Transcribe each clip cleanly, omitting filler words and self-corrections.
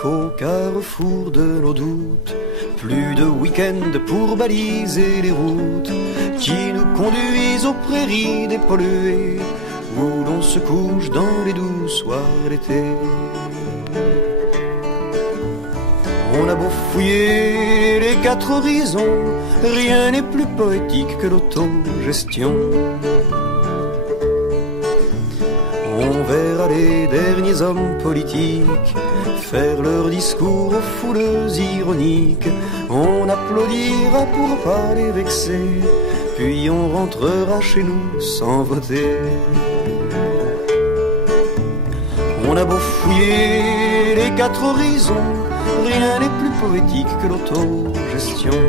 qu'au carrefour de nos doutes, plus de week-end pour baliser les routes qui nous conduisent aux prairies dépolluées où l'on se couche dans les doux soirs d'été. On a beau fouiller les quatre horizons, rien n'est plus poétique que l'autogestion. On verra les derniers hommes politiques faire leur discours aux foules ironiques. On applaudira pour pas les vexer, puis on rentrera chez nous sans voter. On a beau fouiller les quatre horizons, rien n'est plus poétique que l'autogestion.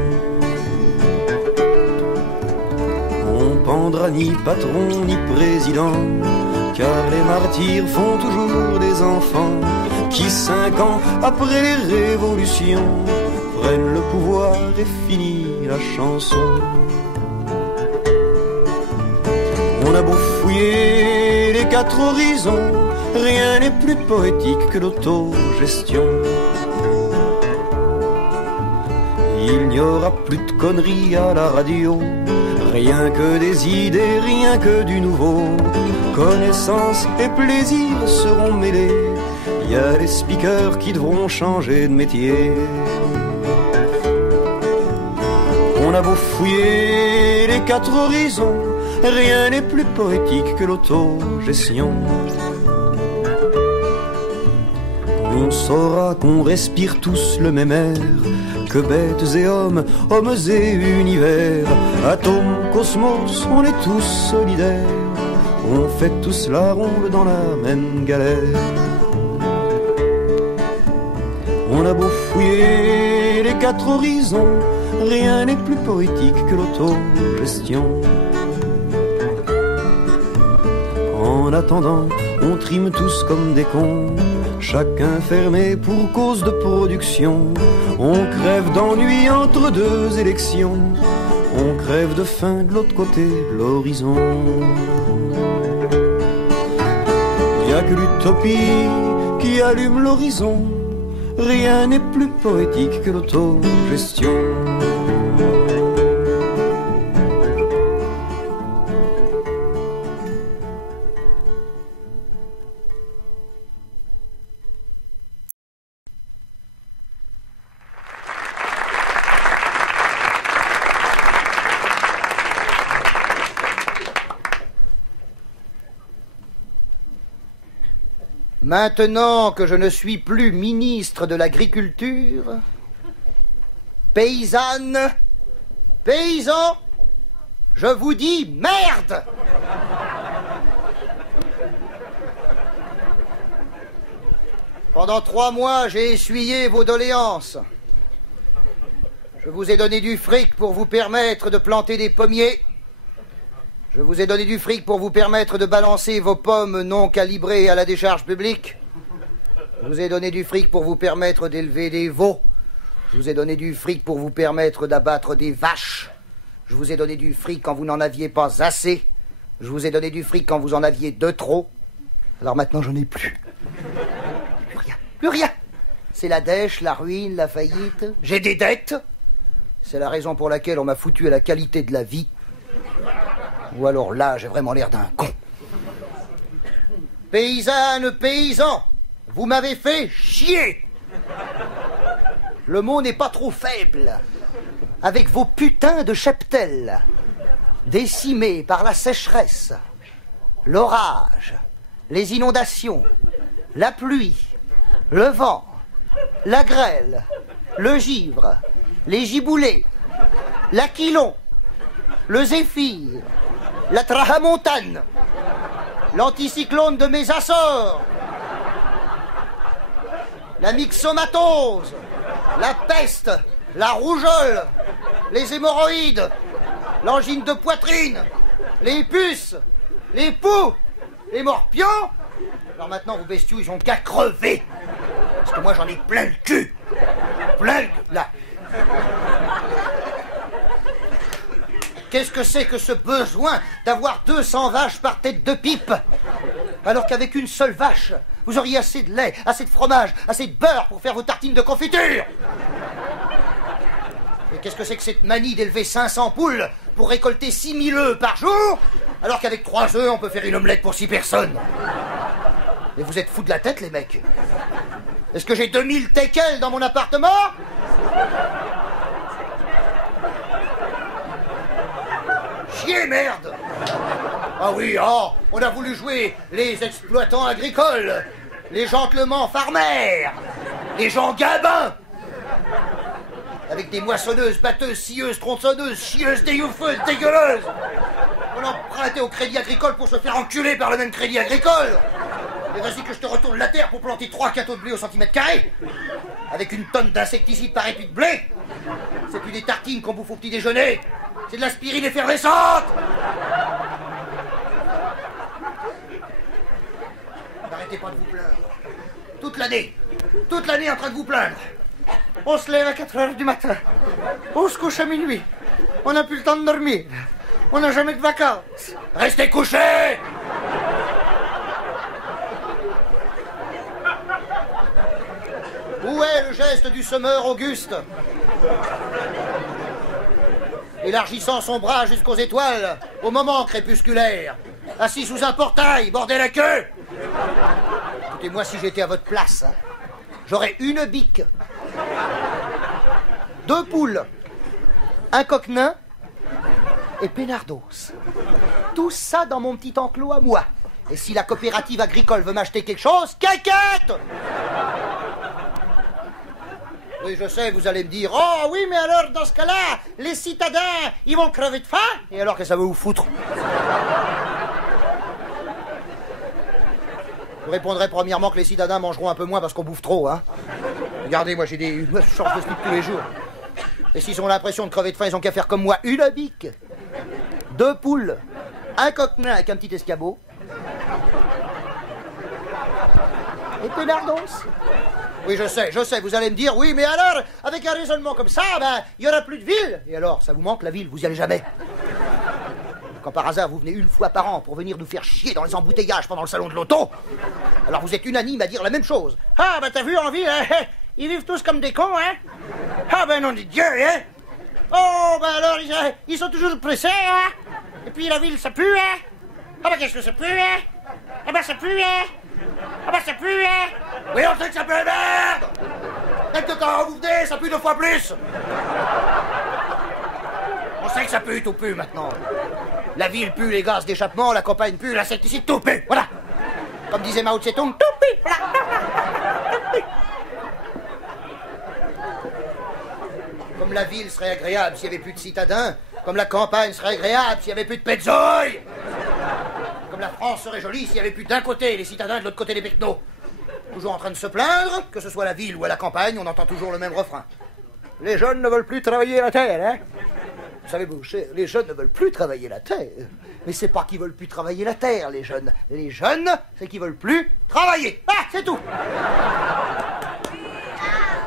On pendra ni patron ni président, car les martyrs font toujours des enfants qui 5 ans après les révolutions prennent le pouvoir et finit la chanson. On a beau fouiller les quatre horizons, rien n'est plus poétique que l'autogestion. Il n'y aura plus de conneries à la radio, rien que des idées, rien que du nouveau. Connaissance et plaisir seront mêlés, il y a des speakers qui devront changer de métier. On a beau fouiller les quatre horizons, rien n'est plus poétique que l'autogestion. On saura qu'on respire tous le même air, que bêtes et hommes, hommes et univers, atomes, cosmos, on est tous solidaires. On fait tous la ronde dans la même galère. On a beau fouiller les quatre horizons, rien n'est plus poétique que l'autogestion. En attendant, on trime tous comme des cons, chacun fermé pour cause de production. On crève d'ennui entre deux élections, on crève de faim de l'autre côté de l'horizon. Il n'y a que l'utopie qui allume l'horizon, rien n'est plus poétique que l'autogestion. Maintenant que je ne suis plus ministre de l'Agriculture, paysannes, paysans, je vous dis merde! Pendant 3 mois, j'ai essuyé vos doléances. Je vous ai donné du fric pour vous permettre de planter des pommiers. Je vous ai donné du fric pour vous permettre de balancer vos pommes non calibrées à la décharge publique. Je vous ai donné du fric pour vous permettre d'élever des veaux. Je vous ai donné du fric pour vous permettre d'abattre des vaches. Je vous ai donné du fric quand vous n'en aviez pas assez. Je vous ai donné du fric quand vous en aviez de trop. Alors maintenant, j'en ai plus. Plus rien. Plus rien. C'est la dèche, la ruine, la faillite. J'ai des dettes. C'est la raison pour laquelle on m'a foutu à la qualité de la vie. Ou alors là, j'ai vraiment l'air d'un con. Paysannes, paysans, vous m'avez fait chier. Le mot n'est pas trop faible. Avec vos putains de cheptels, décimés par la sécheresse, l'orage, les inondations, la pluie, le vent, la grêle, le givre, les giboulées, l'aquilon, le zéphyr, la tramontane, l'anticyclone de mes Açores, la myxomatose, la peste, la rougeole, les hémorroïdes, l'angine de poitrine, les puces, les poux, les morpions. Alors maintenant, vos bestiaux, ils ont qu'à crever. Parce que moi, j'en ai plein le cul. Plein le cul, là. Qu'est-ce que c'est que ce besoin d'avoir 200 vaches par tête de pipe, alors qu'avec une seule vache, Vous auriez assez de lait, assez de fromage, assez de beurre pour faire vos tartines de confiture. Et qu'est-ce que c'est que cette manie d'élever 500 poules pour récolter 6000 œufs par jour, alors qu'avec 3 œufs, on peut faire une omelette pour 6 personnes? Mais vous êtes fous de la tête, les mecs. Est-ce que j'ai 2000 teckels dans mon appartement? Chier, merde! Ah oui, oh, on a voulu jouer les exploitants agricoles, les gentlemen farmers, les gens gabins, avec des moissonneuses, batteuses, scieuses, tronçonneuses, chieuses, déyoufeuses, dégueuleuses. On a emprunté au crédit agricole pour se faire enculer par le même crédit agricole. Et vas-y que je te retourne la terre pour planter 3 quintaux de blé au centimètre carré, avec une tonne d'insecticides par épi de blé. C'est plus des tartines qu'on bouffe au petit déjeuner, c'est de l'aspirine effervescente. N'arrêtez pas de vous plaindre. Toute l'année en train de vous plaindre. On se lève à 4 heures du matin, on se couche à minuit, on n'a plus le temps de dormir, on n'a jamais de vacances. Restez couchés! Où est le geste du semeur Auguste? Élargissant son bras jusqu'aux étoiles, au moment crépusculaire, assis sous un portail, bordel à queue. Écoutez-moi, si j'étais à votre place, hein, j'aurais une bique, 2 poules, un coquenin et Pénardos. Tout ça dans mon petit enclos à moi. Et si la coopérative agricole veut m'acheter quelque chose, caquette! Oui, je sais, vous allez me dire, oh oui, mais alors, dans ce cas-là, les citadins, ils vont crever de faim? Et alors, qu'est-ce que ça veut vous foutre? Je répondrai premièrement que les citadins mangeront un peu moins parce qu'on bouffe trop, hein. Regardez, moi, j'ai des shorts de slip tous les jours. Et s'ils ont l'impression de crever de faim, ils ont qu'à faire comme moi. Une bique, 2 poules, un coquenin avec un petit escabeau, et Pénardos. Oui, je sais, vous allez me dire, oui, mais alors, avec un raisonnement comme ça, ben, il n'y aura plus de ville. Et alors, ça vous manque la ville, vous y allez jamais. Quand par hasard, vous venez une fois par an pour venir nous faire chier dans les embouteillages pendant le salon de l'auto, alors vous êtes unanime à dire la même chose. Ah, ben t'as vu en ville, hein, ils vivent tous comme des cons, hein. Ah, ben nom de Dieu, hein. Oh, ben alors, ils sont toujours pressés, hein. Et puis la ville, ça pue, hein. Ah, ben qu'est-ce que ça pue, hein. Ah, ben ça pue, hein. Ah, ben ça pue, hein. Oui, on sait que ça pue, merde. Même de temps vous venez, ça pue 2 fois plus. On sait que ça pue, tout pue maintenant. La ville pue les gaz d'échappement, la campagne pue, l'insecticide, tout pue, voilà. Comme disait Mao Tse-tung, tout pue, voilà. Tout pue. Comme la ville serait agréable s'il n'y avait plus de citadins, comme la campagne serait agréable s'il n'y avait plus de petzoï, comme la France serait jolie s'il n'y avait plus d'un côté les citadins et de l'autre côté les pecnos. Toujours en train de se plaindre, que ce soit la ville ou à la campagne, on entend toujours le même refrain. Les jeunes ne veulent plus travailler la terre, hein. Vous savez, Boucher, les jeunes ne veulent plus travailler la terre. Mais c'est pas qu'ils veulent plus travailler la terre, les jeunes. Les jeunes, c'est qu'ils veulent plus travailler. Ah, c'est tout.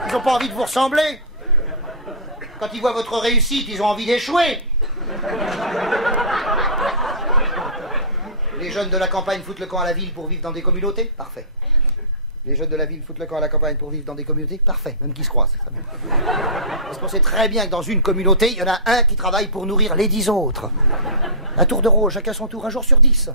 Ils n'ont pas envie de vous ressembler. Quand ils voient votre réussite, ils ont envie d'échouer. Les jeunes de la campagne foutent le camp à la ville pour vivre dans des communautés. Parfait. Les jeunes de la ville foutent le camp à la campagne pour vivre dans des communautés. Parfait, même qui se croisent. Parce qu'on sait très bien que dans une communauté, il y en a un qui travaille pour nourrir les 10 autres. Un tour de rôle, chacun son tour, un jour sur 10.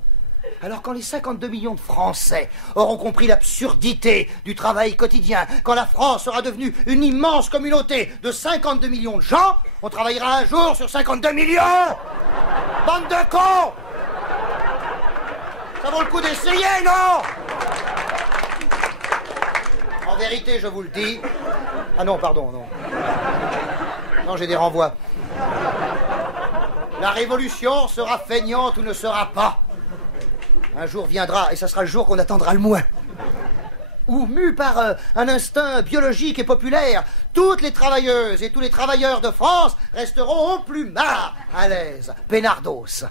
Alors quand les 52 millions de Français auront compris l'absurdité du travail quotidien, quand la France sera devenue une immense communauté de 52 millions de gens, on travaillera un jour sur 52 millions. Bande de cons. Ça vaut le coup d'essayer, non? En vérité, je vous le dis... Ah non, pardon, non. Non, j'ai des renvois. La révolution sera feignante ou ne sera pas. Un jour viendra, et ça sera le jour qu'on attendra le moins. Où, mus par un instinct biologique et populaire, toutes les travailleuses et tous les travailleurs de France resteront au plus marre, à l'aise, Pénardos.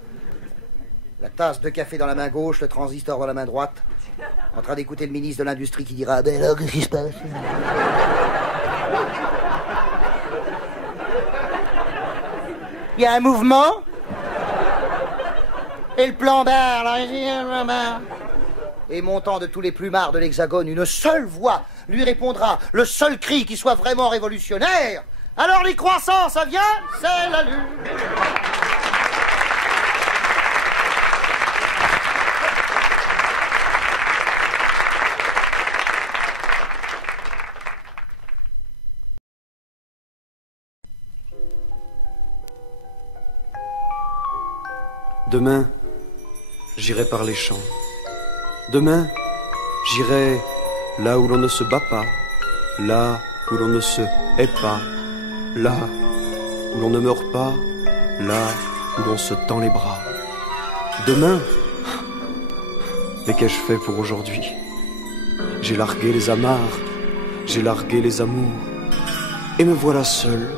La tasse de café dans la main gauche, le transistor dans la main droite, en train d'écouter le ministre de l'Industrie qui dira « Ben alors, qu'est-ce qui se passe ?» Il y a un mouvement. Et le plan barre, là, et montant de tous les plumards de l'Hexagone, une seule voix lui répondra, le seul cri qui soit vraiment révolutionnaire, alors les croissants, ça vient, c'est la lune. Demain, j'irai par les champs. Demain, j'irai là où l'on ne se bat pas, là où l'on ne se hait pas, là où l'on ne meurt pas, là où l'on se tend les bras. Demain, mais qu'ai-je fait pour aujourd'hui? J'ai largué les amarres, j'ai largué les amours, et me voilà seul,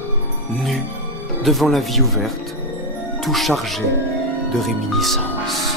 nu, devant la vie ouverte, tout chargé de réminiscences.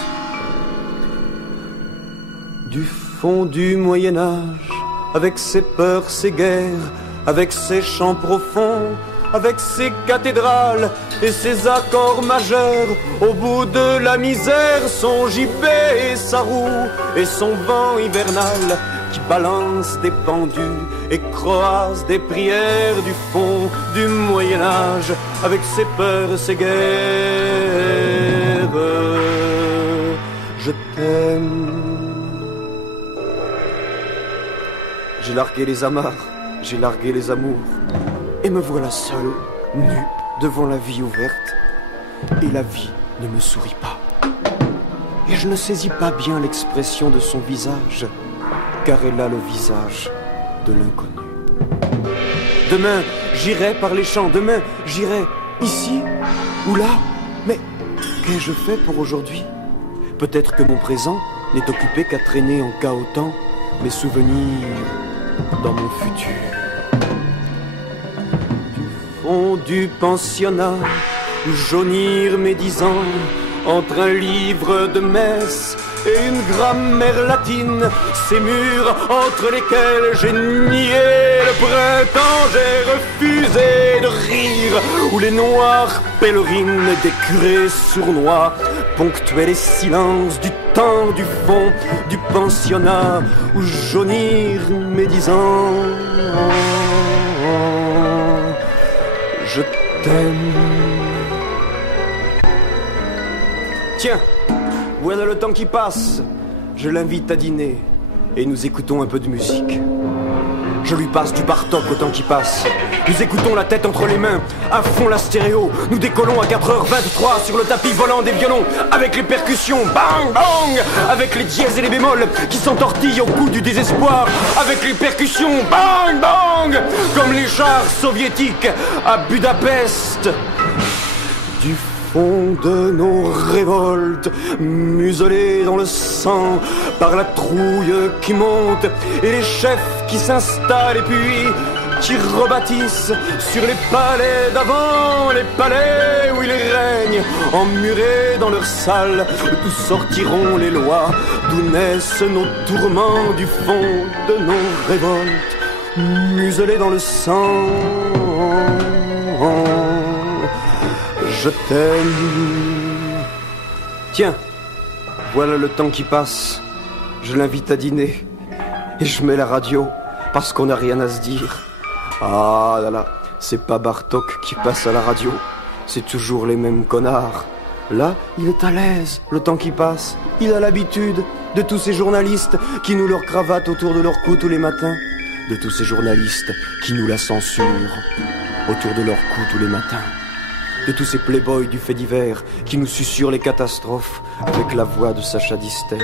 Du fond du Moyen-Âge, avec ses peurs, ses guerres, avec ses chants profonds, avec ses cathédrales et ses accords majeurs, au bout de la misère, son gibet et sa roue, et son vent hivernal qui balance des pendus et croise des prières du fond du Moyen-Âge, avec ses peurs, ses guerres. Je t'aime. J'ai largué les amarres, j'ai largué les amours, et me voilà seul, nu, devant la vie ouverte, et la vie ne me sourit pas. Et je ne saisis pas bien l'expression de son visage, car elle a le visage de l'inconnu. Demain, j'irai par les champs, demain, j'irai ici ou là, mais qu'ai-je fait pour aujourd'hui? Peut-être que mon présent n'est occupé qu'à traîner en cahotant mes souvenirs dans mon futur. Du fond du pensionnat, où jaunir mes 10 ans, entre un livre de messe et une grammaire latine, ces murs entre lesquels j'ai nié le printemps, j'ai refusé de rire, où les noires pèlerines des curés sournois ponctuaient les silences du temps du fond du pensionnat, où jaunir mes 10 ans. Je t'aime. Tiens, voilà le temps qui passe. Je l'invite à dîner et nous écoutons un peu de musique. Je lui passe du Bartok au temps qui passe. Nous écoutons la tête entre les mains, à fond la stéréo. Nous décollons à 4h23 sur le tapis volant des violons, avec les percussions, bang bang, avec les dièses et les bémols qui s'entortillent au coup du désespoir, avec les percussions, bang bang, comme les chars soviétiques à Budapest. Du fond de nos révoltes, muselés dans le sang par la trouille qui monte et les chefs qui s'installent et puis qui rebâtissent sur les palais d'avant, les palais où ils règnent, emmurés dans leurs salles, d'où sortiront les lois, d'où naissent nos tourments, du fond de nos révoltes, muselés dans le sang. Je t'aime. Tiens, voilà le temps qui passe. Je l'invite à dîner et je mets la radio parce qu'on n'a rien à se dire. Ah là là, c'est pas Bartok qui passe à la radio, c'est toujours les mêmes connards. Là, il est à l'aise, le temps qui passe. Il a l'habitude de tous ces journalistes qui nous leur cravatent autour de leur cou tous les matins, de tous ces journalistes qui nous la censurent autour de leur cou tous les matins, de tous ces playboys du fait divers qui nous susurrent les catastrophes avec la voix de Sacha Distel.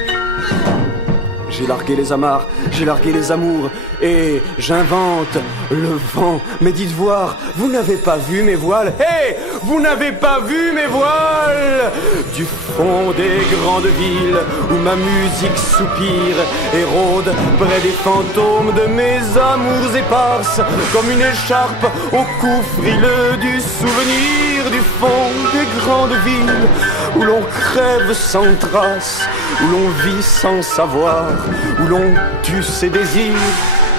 J'ai largué les amarres, j'ai largué les amours, et j'invente le vent. Mais dites voir, vous n'avez pas vu mes voiles? Hé, vous n'avez pas vu mes voiles? Du fond des grandes villes où ma musique soupire et rôde près des fantômes de mes amours éparses, comme une écharpe au cou frileux du souvenir, du fond des grandes villes où l'on crève sans trace, où l'on vit sans savoir, où l'on tue ses désirs,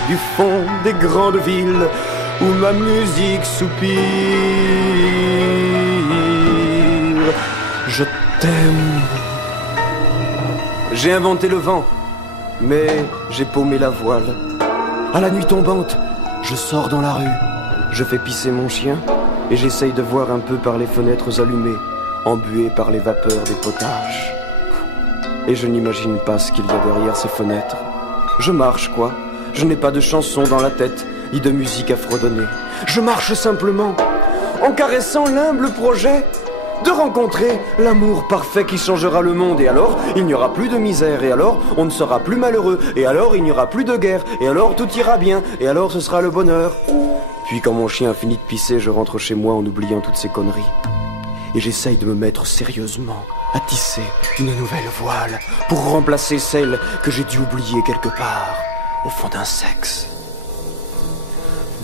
du fond des grandes villes où ma musique soupire. Je t'aime. J'ai inventé le vent Mais j'ai paumé la voile. À la nuit tombante, je sors dans la rue. Je fais pisser mon chien et j'essaye de voir un peu par les fenêtres allumées, embuées par les vapeurs des potages. Et je n'imagine pas ce qu'il y a derrière ces fenêtres. Je marche, quoi. Je n'ai pas de chanson dans la tête, ni de musique à fredonner. Je marche simplement, en caressant l'humble projet de rencontrer l'amour parfait qui changera le monde. Et alors, il n'y aura plus de misère. Et alors, on ne sera plus malheureux. Et alors, il n'y aura plus de guerre. Et alors, tout ira bien. Et alors, ce sera le bonheur. Puis, quand mon chien a fini de pisser, je rentre chez moi en oubliant toutes ces conneries. Et j'essaye de me mettre sérieusement à tisser une nouvelle voile pour remplacer celle que j'ai dû oublier quelque part au fond d'un sexe.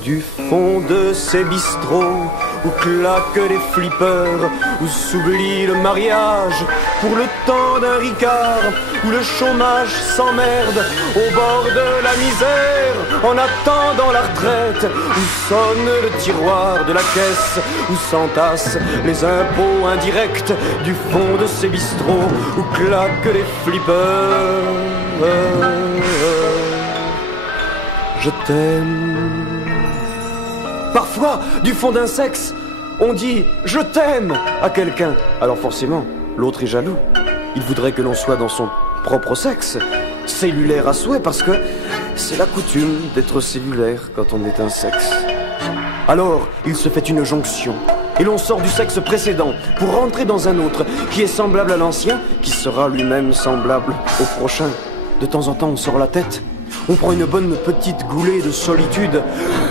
Du fond de ces bistrots où claquent les flippers, où s'oublie le mariage pour le temps d'un ricard, où le chômage s'emmerde au bord de la misère en attendant la retraite, où sonne le tiroir de la caisse, où s'entassent les impôts indirects. Du fond de ces bistrots où claquent les flippers, je t'aime. Parfois, du fond d'un sexe, on dit « je t'aime » à quelqu'un. Alors forcément, l'autre est jaloux. Il voudrait que l'on soit dans son propre sexe, cellulaire à souhait, parce que c'est la coutume d'être cellulaire quand on est un sexe. Alors, il se fait une jonction, et l'on sort du sexe précédent pour rentrer dans un autre qui est semblable à l'ancien, qui sera lui-même semblable au prochain. De temps en temps, on sort la tête. On prend une bonne petite goulée de solitude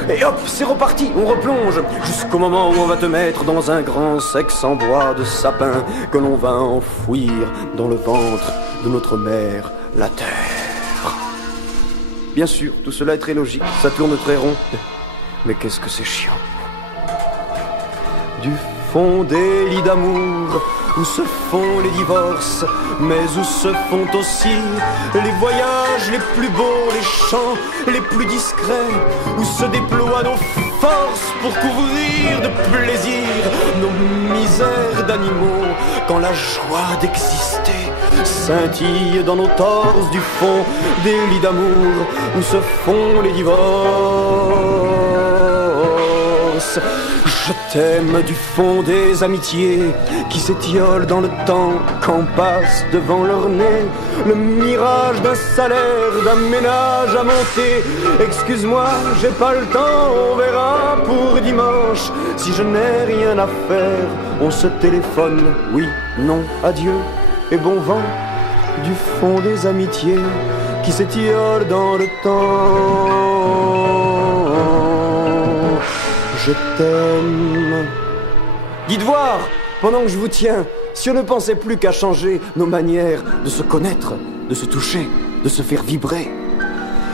et hop, c'est reparti, on replonge jusqu'au moment où on va te mettre dans un grand sexe en bois de sapin que l'on va enfouir dans le ventre de notre mère, la terre. Bien sûr, tout cela est très logique, ça tourne très rond, mais qu'est-ce que c'est chiant. Du fond des lits d'amour où se font les divorces, mais où se font aussi les voyages les plus beaux, les chants les plus discrets, où se déploient nos forces pour couvrir de plaisir nos misères d'animaux, quand la joie d'exister scintille dans nos torses. Du fond des lits d'amour où se font les divorces, je t'aime. Du fond des amitiés qui s'étiolent dans le temps, quand passe devant leur nez le mirage d'un salaire, d'un ménage à monter. Excuse-moi, j'ai pas le temps, on verra pour dimanche. Si je n'ai rien à faire, on se téléphone. Oui, non, adieu et bon vent. Du fond des amitiés qui s'étiolent dans le temps, je t'aime. Dites voir, pendant que je vous tiens, si on ne pensait plus qu'à changer nos manières de se connaître, de se toucher, de se faire vibrer.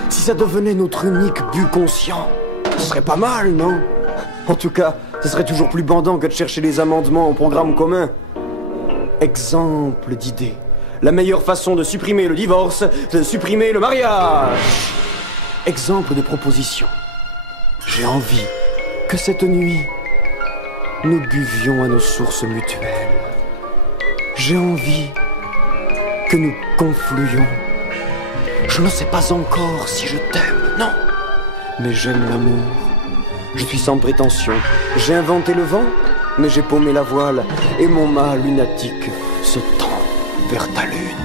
Si ça devenait notre unique but conscient, ce serait pas mal, non? En tout cas, ce serait toujours plus bandant que de chercher les amendements au programme commun. Exemple d'idée. La meilleure façon de supprimer le divorce, c'est de supprimer le mariage. Exemple de proposition. J'ai envie que cette nuit, nous buvions à nos sources mutuelles. J'ai envie que nous confluions. Je ne sais pas encore si je t'aime, non. Mais j'aime l'amour. Je suis sans prétention. J'ai inventé le vent, mais j'ai paumé la voile. Et mon mât lunatique se tend vers ta lune.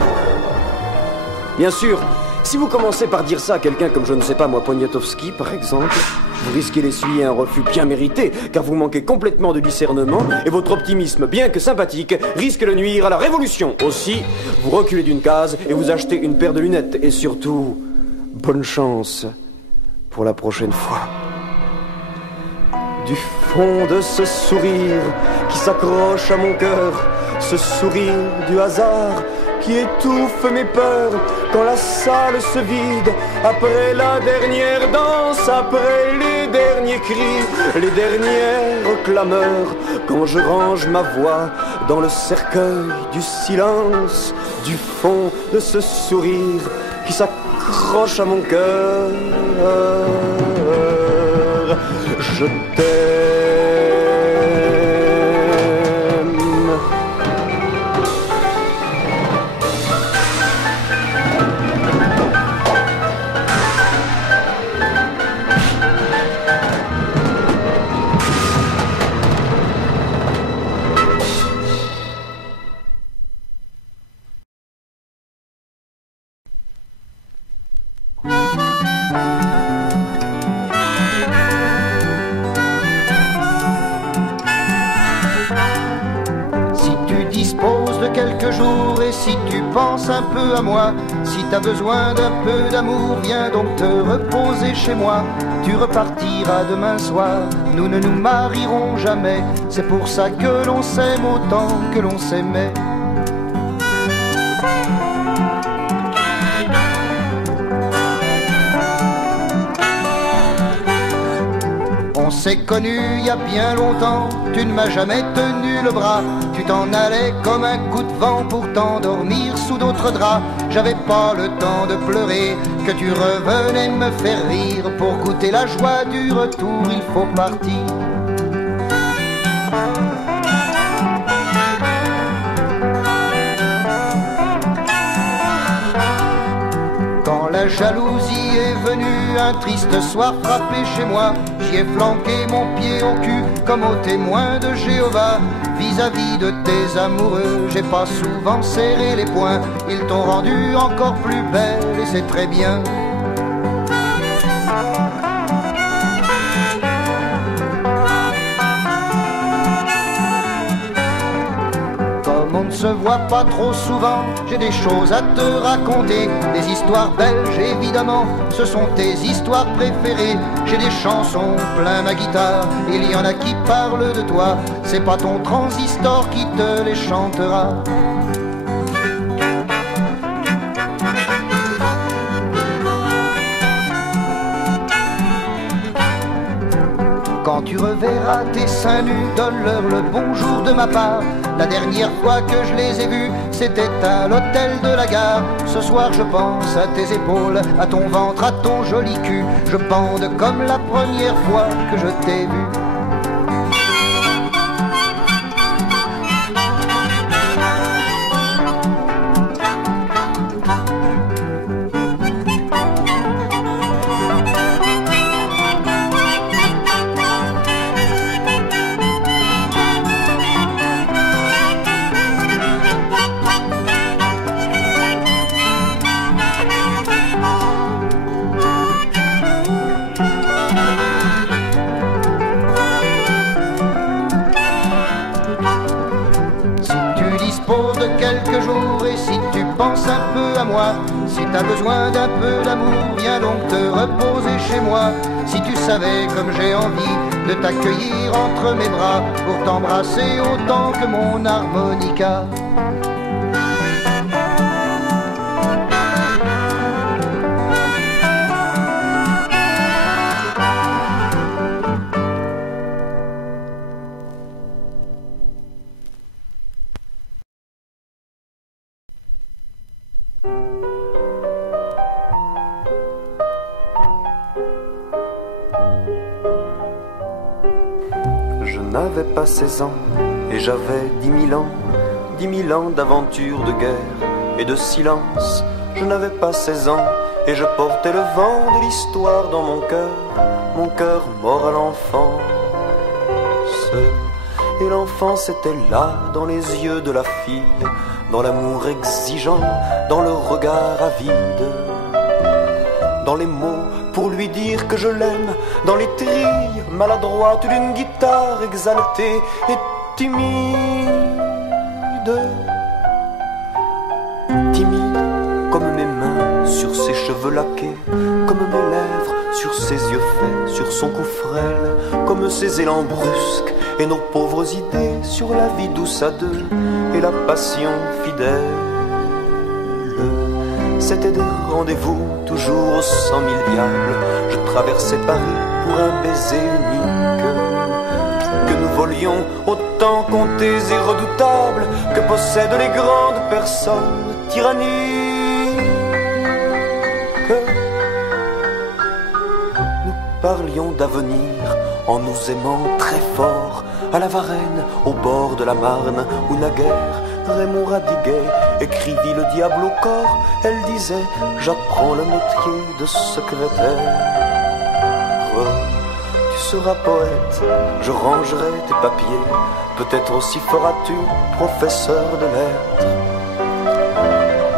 Bien sûr, si vous commencez par dire ça à quelqu'un comme, je ne sais pas moi, Poniatowski par exemple, vous risquez d'essuyer un refus bien mérité, car vous manquez complètement de discernement et votre optimisme, bien que sympathique, risque de nuire à la révolution. Aussi, vous reculez d'une case et vous achetez une paire de lunettes. Et surtout, bonne chance pour la prochaine fois. Du fond de ce sourire qui s'accroche à mon cœur, ce sourire du hasard qui étouffe mes peurs, quand la salle se vide, après la dernière danse, après les derniers cris, les dernières clameurs, quand je range ma voix dans le cercueil du silence, du fond de ce sourire qui s'accroche à mon cœur, je t'aime. jours. Et si tu penses un peu à moi, si t'as besoin d'un peu d'amour, viens donc te reposer chez moi. Tu repartiras demain soir, nous ne nous marierons jamais. C'est pour ça que l'on s'aime autant que l'on s'aimait. On s'est connus il y a bien longtemps, tu ne m'as jamais tenu le bras. Tu t'en allais comme un coup de vent pour t'endormir sous d'autres draps. J'avais pas le temps de pleurer, que tu revenais me faire rire. Pour goûter la joie du retour, il faut partir. Quand la jalousie est venue, un triste soir frappé chez moi, j'y ai flanqué mon pied au cul comme au témoin de Jéhovah. Vis-à-vis de tes amoureux, j'ai pas souvent serré les poings. Ils t'ont rendu encore plus belle et c'est très bien. Comme on ne se voit pas trop souvent, j'ai des choses à te raconter. Des histoires belges évidemment, ce sont tes histoires préférées. J'ai des chansons plein ma guitare, il y en a qui parlent de toi. C'est pas ton transistor qui te les chantera. Quand tu reverras tes seins nus, donne-leur le bonjour de ma part. La dernière fois que je les ai vus, c'était à l'hôtel de la gare. Ce soir je pense à tes épaules, à ton ventre, à ton joli cul. Je bande comme la première fois que je t'ai vu. Quelques jours, et si tu penses un peu à moi, si t'as besoin d'un peu d'amour, viens donc te reposer chez moi. Si tu savais comme j'ai envie de t'accueillir entre mes bras pour t'embrasser autant que mon harmonica. Je n'avais pas 16 ans et j'avais 10 000 ans, 10 000 ans d'aventures, de guerre et de silence. Je n'avais pas 16 ans et je portais le vent de l'histoire dans mon cœur mort à l'enfance. Et l'enfance était là dans les yeux de la fille, dans l'amour exigeant, dans le regard avide, dans les mots pour lui dire que je l'aime, dans les trilles maladroites d'une guitare exaltée et timide. Timide comme mes mains sur ses cheveux laqués, comme mes lèvres sur ses yeux faits, sur son cou frêle, comme ses élans brusques et nos pauvres idées sur la vie douce à deux et la passion fidèle. C'était des rendez-vous toujours aux 100 000 diables. Je traversais Paris pour un baiser unique, que nous volions autant comptés et redoutables que possèdent les grandes personnes tyranniques. Nous parlions d'avenir en nous aimant très fort, à la Varenne, au bord de la Marne, où naguère Raymond Radiguet écrivit le diable au corps. Elle disait: j'apprends le métier de secrétaire. Tu seras poète, je rangerai tes papiers, peut-être aussi feras-tu professeur de lettres.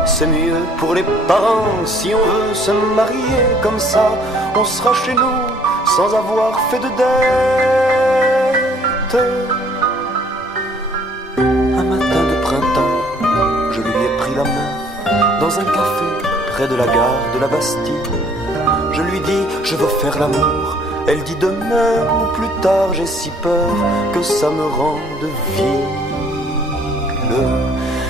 C'est mieux pour les parents si on veut se marier, comme ça on sera chez nous sans avoir fait de dette. Un matin de printemps, dans un café près de la gare de la Bastille. Je lui dis, je veux faire l'amour. Elle dit demain ou plus tard, j'ai si peur que ça me rende vile.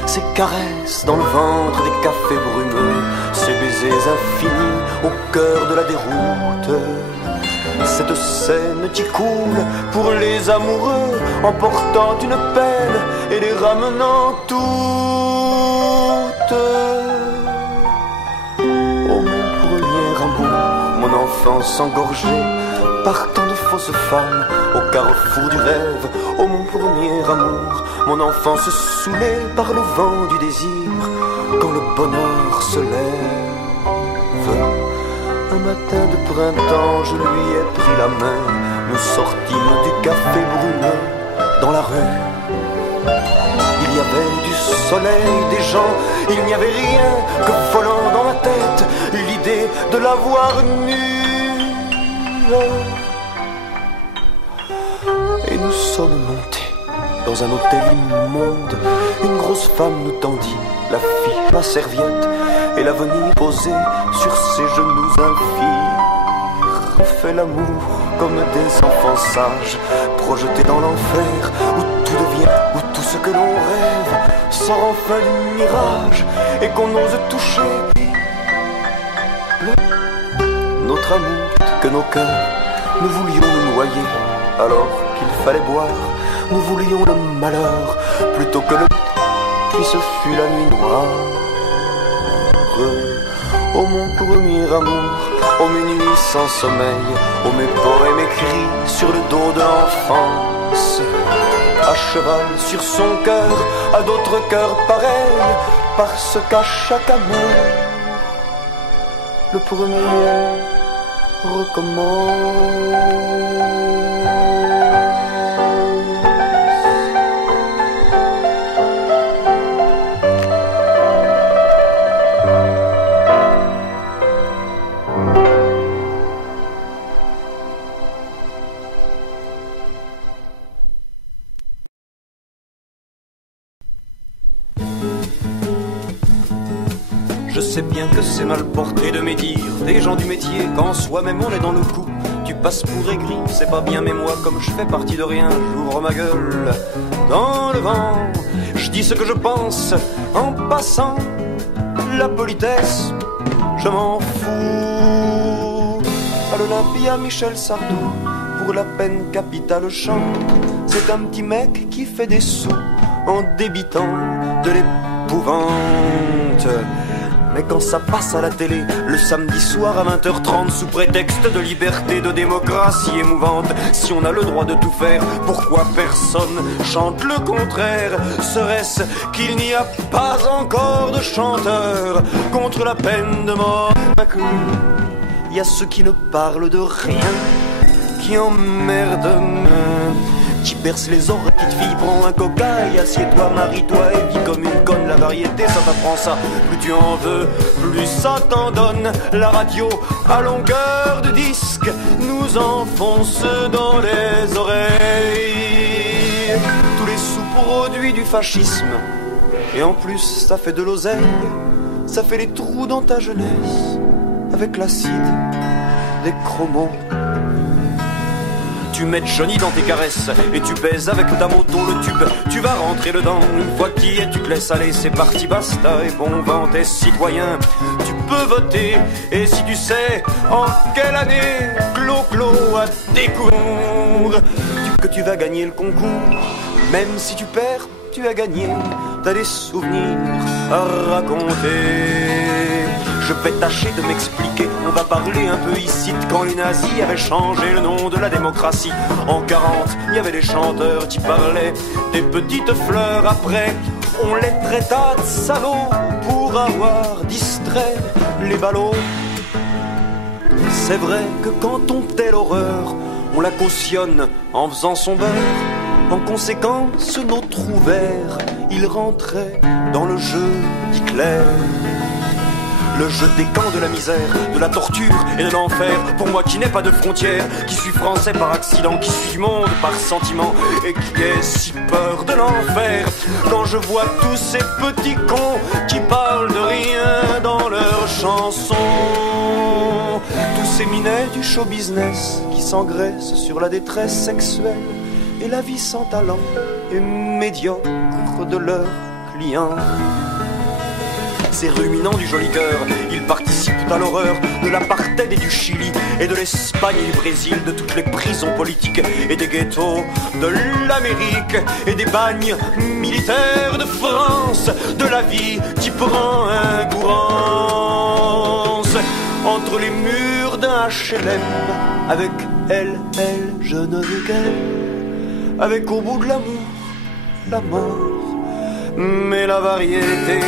Ces caresses dans le ventre des cafés brumeux, ces baisers infinis au cœur de la déroute. Cette scène qui coule pour les amoureux, emportant une pelle et les ramenant toutes. Oh mon premier amour, mon enfance engorgée par tant de fausses femmes au carrefour du rêve. Oh mon premier amour, mon enfance saoulée par le vent du désir, quand le bonheur se lève. Un matin de printemps, je lui ai pris la main. Nous sortîmes du café brumeux dans la rue. Il y avait du soleil, des gens, il n'y avait rien que volant dans ma tête l'idée de la voir nue. Et nous sommes montés dans un hôtel immonde. Une grosse femme nous tendit la fiche, la serviette et l'avenir posé sur ses genoux infirmes. On fait l'amour comme des enfants sages, projetés dans l'enfer, où tout devient, où tout ce que l'on rêve sort enfin du mirage, et qu'on ose toucher notre amour, que nos cœurs, nous voulions nous noyer, alors qu'il fallait boire, nous voulions le malheur, plutôt que le... Puis ce fut la nuit noire. Oh mon premier amour, oh mes nuits sans sommeil, oh mes poèmes écrits sur le dos de l'enfance. À cheval sur son cœur, à d'autres cœurs pareils, parce qu'à chaque amour, le premier recommence. Je sais bien que c'est mal porté de médire des gens du métier quand soi-même on est dans le coup. Tu passes pour aigri, c'est pas bien, mais moi comme je fais partie de rien, j'ouvre ma gueule dans le vent. Je dis ce que je pense en passant, la politesse, je m'en fous. À l'Olympia, Michel Sardou, pour la peine capitale chante. C'est un petit mec qui fait des sous en débitant de l'épouvante. Mais quand ça passe à la télé, le samedi soir à 20h30, sous prétexte de liberté, de démocratie émouvante, si on a le droit de tout faire, pourquoi personne chante le contraire? Serait-ce qu'il n'y a pas encore de chanteurs contre la peine de mort? Il y a ceux qui ne parlent de rien, qui emmerdent, qui perce les oreilles. Petite fille, prends un coca et assieds-toi, marie-toi et vis comme une conne. La variété, ça t'apprend ça. Plus tu en veux, plus ça t'en donne. La radio, à longueur de disque, nous enfonce dans les oreilles tous les sous-produits du fascisme. Et en plus, ça fait de l'oseille, ça fait les trous dans ta jeunesse, avec l'acide des chromos. Tu mets Johnny dans tes caresses et tu baises avec ta moto le tube. Tu vas rentrer dedans, une fois qu'il y est, tu te laisses aller, c'est parti, basta. Et bon vent, t'es citoyen, tu peux voter. Et si tu sais en quelle année Clo-Clo a découvert que tu vas gagner le concours, même si tu perds, tu as gagné, t'as des souvenirs à raconter. Je vais tâcher de m'expliquer, on va parler un peu ici de quand les nazis avaient changé le nom de la démocratie. En 40, il y avait des chanteurs qui parlaient des petites fleurs. Après, on les traita de salauds pour avoir distrait les ballots. C'est vrai que quand on tait l'horreur, on la cautionne en faisant son beurre. En conséquence, nos trous verts, ils rentraient dans le jeu d'Hitler. Le jeu des camps de la misère, de la torture et de l'enfer. Pour moi qui n'ai pas de frontières, qui suis français par accident, qui suis du monde par sentiment, et qui ai si peur de l'enfer quand je vois tous ces petits cons qui parlent de rien. ces minets du show business qui s'engraissent sur la détresse sexuelle et la vie sans talent et médiocre de leurs clients. Ces ruminants du joli cœur, ils participent à l'horreur de l'apartheid et du Chili et de l'Espagne et du Brésil, de toutes les prisons politiques et des ghettos de l'Amérique et des bagnes militaires de France, de la vie qui prend un courance entre les murs d'un HLM. Avec elle, je ne veux qu'elle, avec au bout de l'amour, la mort. Mais la variété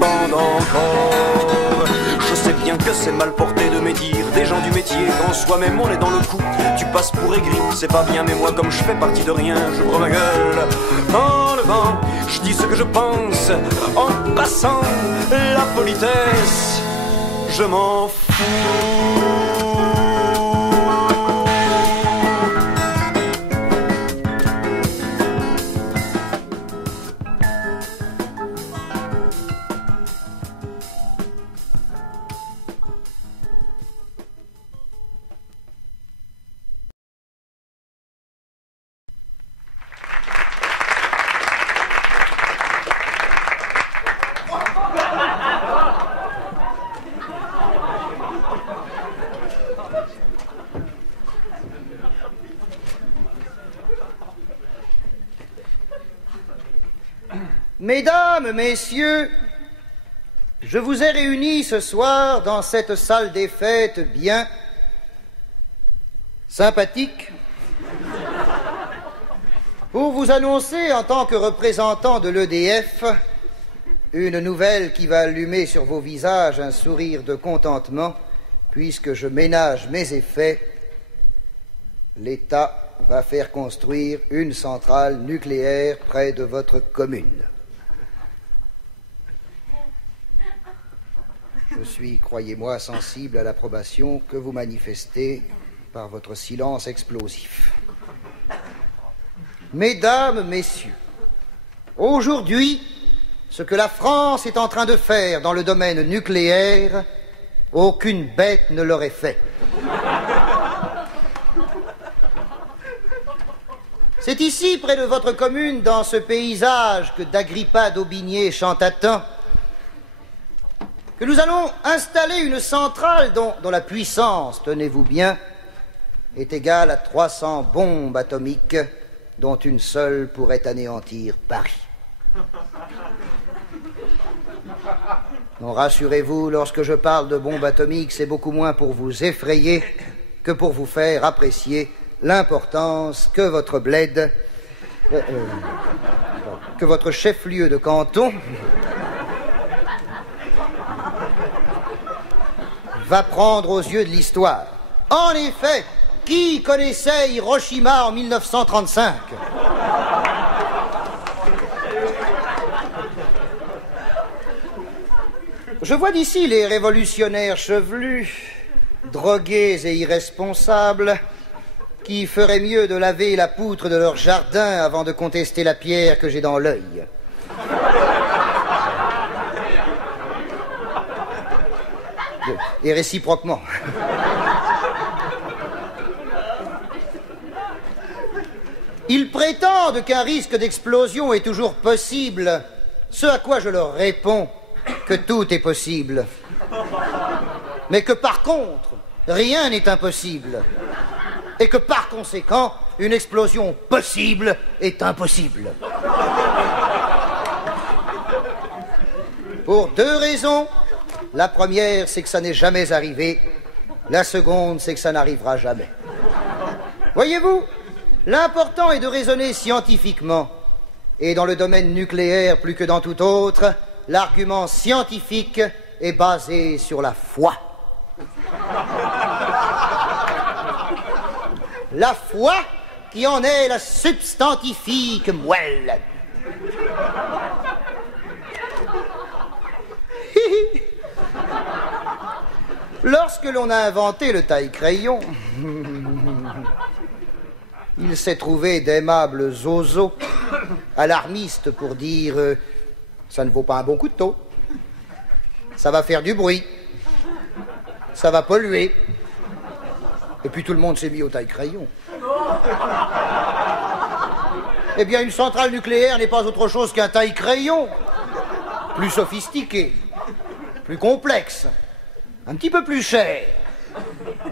bande encore. Je sais bien que c'est mal porté de médire des gens du métier quand soi-même on est dans le coup. Tu passes pour aigri, c'est pas bien, mais moi comme je fais partie de rien, je prends ma gueule en le vent. Je dis ce que je pense en passant la politesse. Je m'en fous. Mesdames, messieurs, je vous ai réunis ce soir dans cette salle des fêtes bien sympathique pour vous annoncer en tant que représentant de l'EDF une nouvelle qui va allumer sur vos visages un sourire de contentement puisque je ménage mes effets. L'État va faire construire une centrale nucléaire près de votre commune. Je suis, croyez-moi, sensible à l'approbation que vous manifestez par votre silence explosif. Mesdames, messieurs, aujourd'hui, ce que la France est en train de faire dans le domaine nucléaire, aucune bête ne l'aurait fait. C'est ici, près de votre commune, dans ce paysage que d'Agrippa d'Aubigné chante à temps, que nous allons installer une centrale dont la puissance, tenez-vous bien, est égale à 300 bombes atomiques, dont une seule pourrait anéantir Paris. Non, rassurez-vous, lorsque je parle de bombes atomiques, c'est beaucoup moins pour vous effrayer que pour vous faire apprécier l'importance que votre bled, que votre chef-lieu de canton va prendre aux yeux de l'histoire. En effet, qui connaissait Hiroshima en 1935 ? Je vois d'ici les révolutionnaires chevelus, drogués et irresponsables, qui feraient mieux de laver la poutre de leur jardin avant de contester la pierre que j'ai dans l'œil. Et réciproquement. Ils prétendent qu'un risque d'explosion est toujours possible, ce à quoi je leur réponds que tout est possible. Mais que par contre, rien n'est impossible. Et que par conséquent, une explosion possible est impossible. Pour deux raisons. La première, c'est que ça n'est jamais arrivé. La seconde, c'est que ça n'arrivera jamais. Voyez-vous, l'important est de raisonner scientifiquement. Et dans le domaine nucléaire, plus que dans tout autre, l'argument scientifique est basé sur la foi. La foi qui en est la substantifique moelle. Lorsque l'on a inventé le taille-crayon, il s'est trouvé d'aimables zozos, alarmistes pour dire ça ne vaut pas un bon couteau, ça va faire du bruit, ça va polluer, Et puis tout le monde s'est mis au taille-crayon. Eh bien, une centrale nucléaire n'est pas autre chose qu'un taille-crayon. Plus sophistiqué, plus complexe, un petit peu plus cher.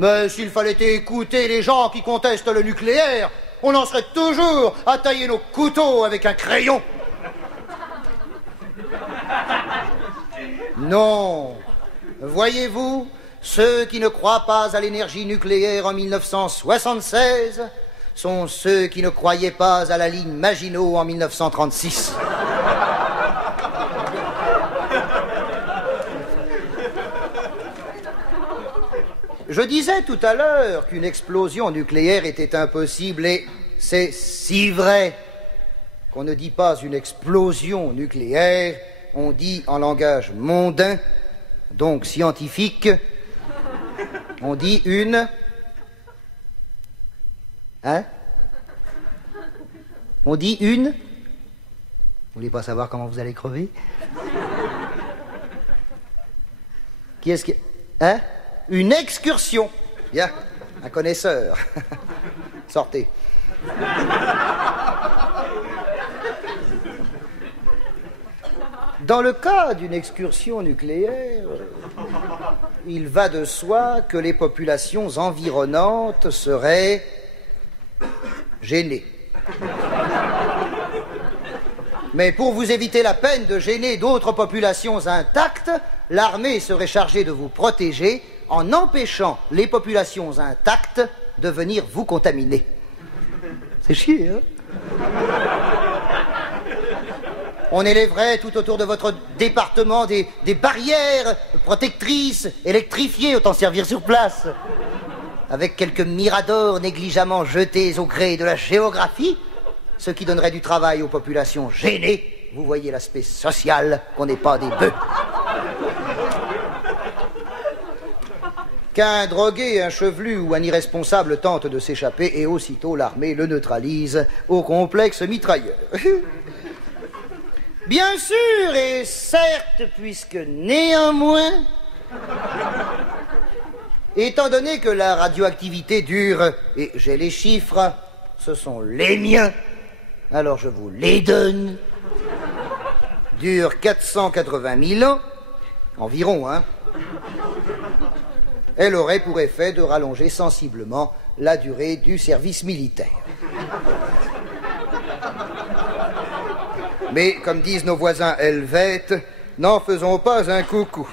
Mais s'il fallait écouter les gens qui contestent le nucléaire, on en serait toujours à tailler nos couteaux avec un crayon. Non. Voyez-vous, ceux qui ne croient pas à l'énergie nucléaire en 1976 sont ceux qui ne croyaient pas à la ligne Maginot en 1936. Je disais tout à l'heure qu'une explosion nucléaire était impossible et c'est si vrai qu'on ne dit pas une explosion nucléaire, on dit en langage mondain, donc scientifique, on dit une... Hein? On dit une... Vous voulez pas savoir comment vous allez crever? Qui est-ce qui... Hein? Une excursion. Bien, un connaisseur. Sortez. Dans le cas d'une excursion nucléaire, il va de soi que les populations environnantes seraient gênées. Mais pour vous éviter la peine de gêner d'autres populations intactes, l'armée serait chargée de vous protéger en empêchant les populations intactes de venir vous contaminer. C'est chier, hein? On élèverait tout autour de votre département des barrières protectrices, électrifiées, autant servir sur place, avec quelques miradors négligemment jetés au gré de la géographie, ce qui donnerait du travail aux populations gênées. Vous voyez l'aspect social, qu'on n'est pas des bœufs. Qu'un drogué, un chevelu ou un irresponsable tente de s'échapper et aussitôt l'armée le neutralise au complexe mitrailleur. Bien sûr et certes, puisque néanmoins, étant donné que la radioactivité dure, et j'ai les chiffres, ce sont les miens, alors je vous les donne, dure 480 000 ans, environ, hein. Elle aurait pour effet de rallonger sensiblement la durée du service militaire. Mais, comme disent nos voisins helvètes, n'en faisons pas un coucou.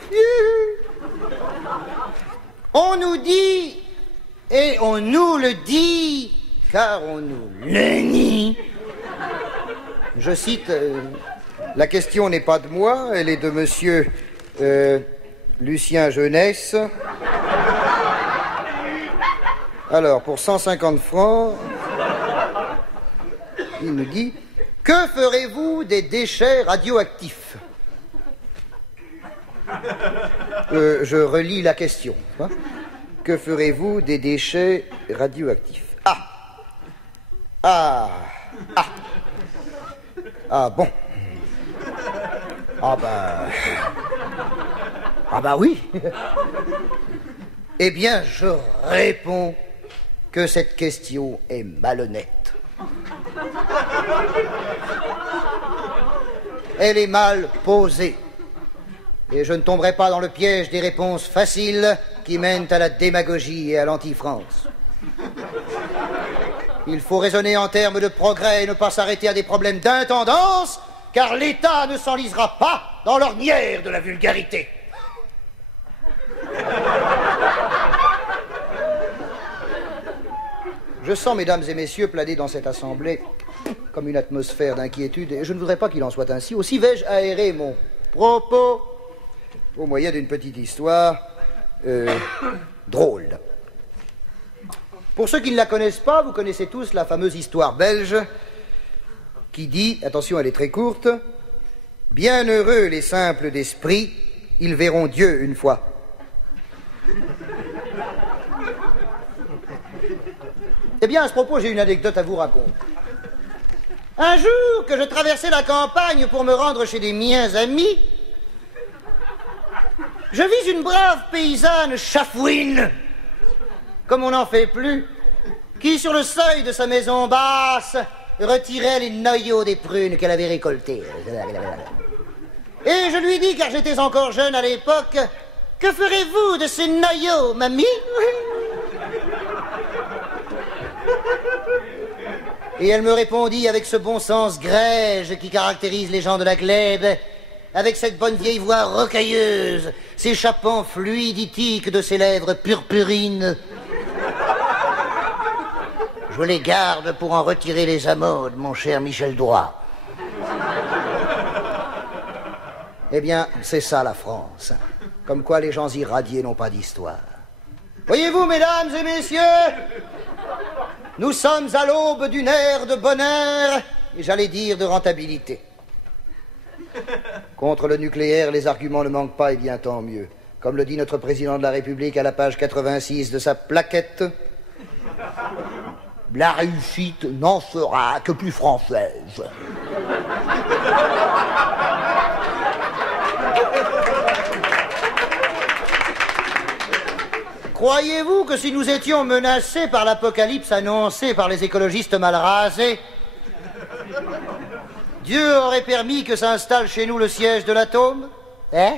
On nous dit, et on nous le dit, car on nous le nie. Je cite, la question n'est pas de moi, elle est de monsieur Lucien Jeunesse. Alors, pour 150 francs, il nous dit... Que ferez-vous des déchets radioactifs? Je relis la question. Hein? Que ferez-vous des déchets radioactifs? Ah, bon. Ah bah oui. Eh bien, je réponds que cette question est malhonnête. Elle est mal posée. Et je ne tomberai pas dans le piège des réponses faciles qui mènent à la démagogie et à l'anti-France. Il faut raisonner en termes de progrès et ne pas s'arrêter à des problèmes d'intendance, car l'État ne s'enlisera pas dans l'ornière de la vulgarité. Je sens, mesdames et messieurs, planer dans cette assemblée comme une atmosphère d'inquiétude, et je ne voudrais pas qu'il en soit ainsi. Aussi vais-je aérer mon propos au moyen d'une petite histoire drôle. Pour ceux qui ne la connaissent pas, vous connaissez tous la fameuse histoire belge qui dit, attention, elle est très courte, « Bienheureux les simples d'esprit, ils verront Dieu une fois. » Eh bien, à ce propos, j'ai une anecdote à vous raconter. Un jour que je traversais la campagne pour me rendre chez des miens amis, je vis une brave paysanne chafouine comme on n'en fait plus, qui, sur le seuil de sa maison basse, retirait les noyaux des prunes qu'elle avait récoltées. Et je lui dis, car j'étais encore jeune à l'époque, « Que ferez-vous de ces noyaux, mamie ?» Et elle me répondit avec ce bon sens grège qui caractérise les gens de la glèbe, avec cette bonne vieille voix rocailleuse, s'échappant fluiditique de ses lèvres purpurines. Je les garde pour en retirer les amendes, mon cher Michel Droit. Eh bien, c'est ça la France. Comme quoi les gens irradiés n'ont pas d'histoire. Voyez-vous, mesdames et messieurs, nous sommes à l'aube d'une ère de bonheur, et j'allais dire de rentabilité. Contre le nucléaire, les arguments ne manquent pas, et bien tant mieux. Comme le dit notre président de la République à la page 86 de sa plaquette, la réussite n'en sera que plus française. Croyez-vous que si nous étions menacés par l'apocalypse annoncé par les écologistes mal rasés, Dieu aurait permis que s'installe chez nous le siège de l'atome? Hein?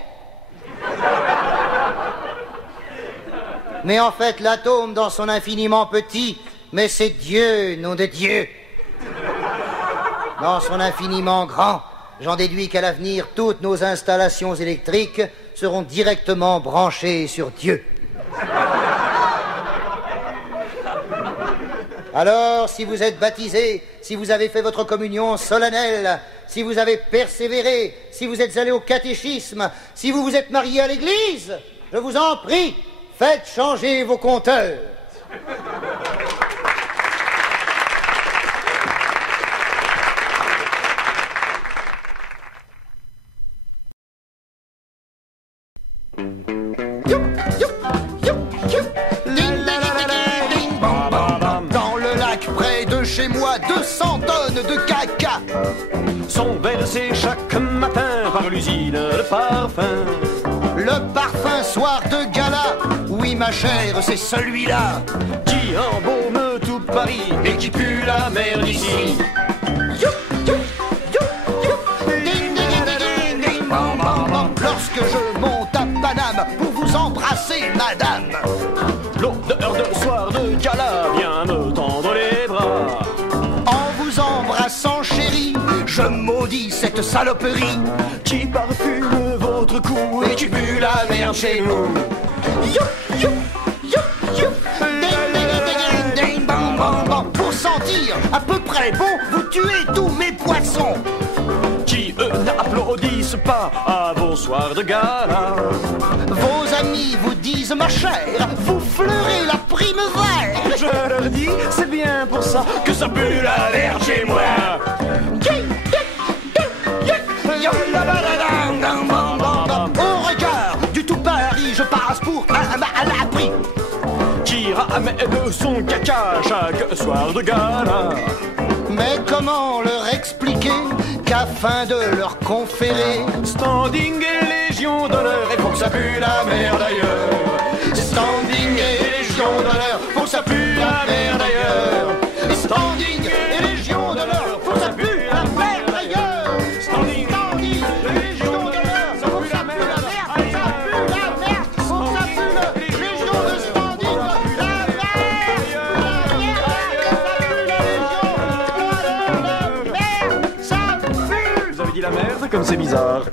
Mais en fait, l'atome, dans son infiniment petit, mais c'est Dieu, nom de Dieu. Dans son infiniment grand, j'en déduis qu'à l'avenir, toutes nos installations électriques seront directement branchées sur Dieu. Alors, si vous êtes baptisé, si vous avez fait votre communion solennelle, si vous avez persévéré, si vous êtes allé au catéchisme, si vous vous êtes marié à l'église, je vous en prie, faites changer vos compteurs. Chez moi, 200 tonnes de caca sont versées chaque matin par l'usine de parfum. Le parfum soir de gala, oui ma chère, c'est celui-là qui embaume tout Paris et qui pue la merde ici. Lorsque je monte à Paname pour vous embrasser, madame, l'odeur de soir de gala vient me tendre les bras. En vous embrassant, chérie, je maudis cette saloperie qui parfume votre cou et qui pue la merde chez nous. Pour sentir à peu près bon, vous tuez tous mes poissons qui, eux, n'applaudissent pas à vos soirs de gala. Vos amis vous disent, ma chère, vous fleurez la primevère. Je leur dis, c'est bien pour ça que ça pue la merde chez moi. Au regard du tout Paris, je passe pour un abri qui ramène son caca chaque soir de gala. Mais comment leur expliquer qu'afin de leur conférer standing et légion d'honneur, et pour que ça pue la merde ailleurs. Standing et légion d'honneur, pour que ça pue la merde ailleurs. Standing et légion d'honneur, pour que ça pue la merde ailleurs. Standing et légion d'honneur, pour que ça pue la merde, ça pue la merde, pour que ça pue la légion de standing, la merde, Vous avez dit la merde, comme c'est bizarre.